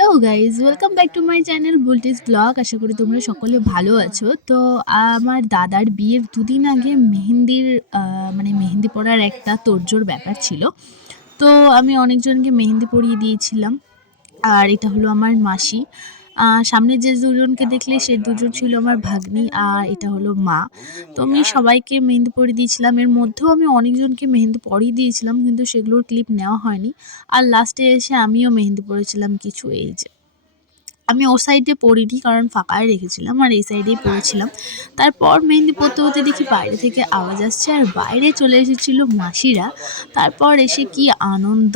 Hello guys welcome back to my channel Bultis blog আশা করি তোমরা সকলে ভালো আছো। তো, আমার দাদার বিয়ের দুদিন আগে মেহেন্দির মানে মেহেন্দি পড়ার একটা তোরজোর ব্যাপার ছিল। তো, আমি অনেকজনকে মেহেন্দি পরিয়ে দিয়েছিলাম। আর এটা হলো আমার মাসি। সামনে যে দুজনকে দেখলে সে দুজন ছিল আমার ভাগ্নি আর এটা হলো মা। তো আমি সবাইকে মেহেন্দি পরিয়ে দিয়েছিলাম। এর মধ্যেও আমি অনেকজনকে মেহেন্দি পরিয়ে দিয়েছিলাম, কিন্তু সেগুলোর ক্লিপ নেওয়া হয়নি। আর লাস্টে এসে আমিও মেহেন্দি পরেছিলাম কিছু, এই যে। আমি ও সাইডে পড়িনি, কারণ ফাঁকায় রেখেছিলাম আর এই সাইডেই পড়েছিলাম। তারপর মেহেন্দি পড়তে পড়তে দেখি বাইরে থেকে আওয়াজ আসছে আর বাইরে চলে এসেছিল মাসিরা। তারপর এসে কি আনন্দ!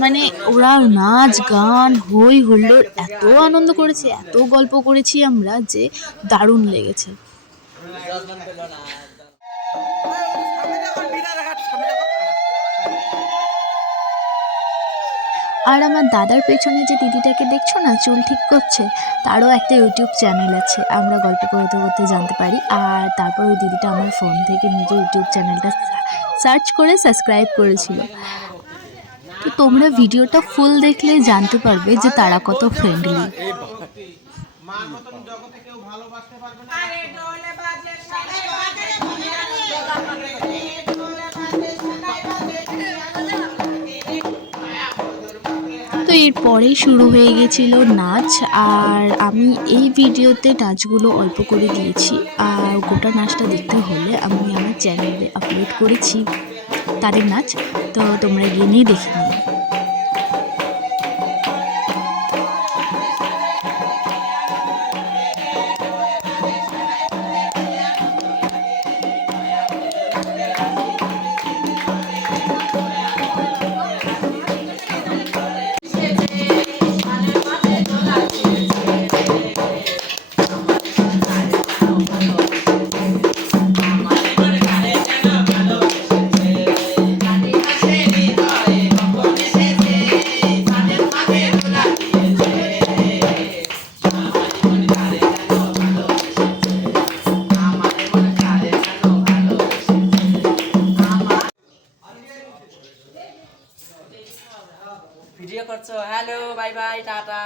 মানে ওরা নাচ, গান হই হুল্লোড় এত আনন্দ করেছে, এত গল্প করেছি আমরা যে দারুণ লেগেছে। আর আমার দাদার পেছনে যে দিদিটাকে দেখছ না, চুল ঠিক করছে, তারও একটা ইউটিউব চ্যানেল আছে, আমরা গল্প করতে করতে জানতে পারি। আর তারপর ওই দিদিটা আমার ফোন থেকে নিজের ইউটিউব চ্যানেলটা সার্চ করে সাবস্ক্রাইব করেছিল। তো তোমরা ভিডিওটা ফুল দেখলে জানতে পারবে যে তারা কত ফ্রেন্ডলি ভালোবাসতে পারবে না তো এরপরেই শুরু হয়ে গেছিল নাচ, আর আমি এই ভিডিওতে নাচগুলো অল্প করে দিয়েছি। আর গোটা নাচটা দেখতে হলে আমি আমার চ্যানেলে আপলোড করেছি তাদের নাচ, তো তোমরা গিয়ে নিয়ে দেখে নিও। করছ হ্যালো বাই বাই টাটা।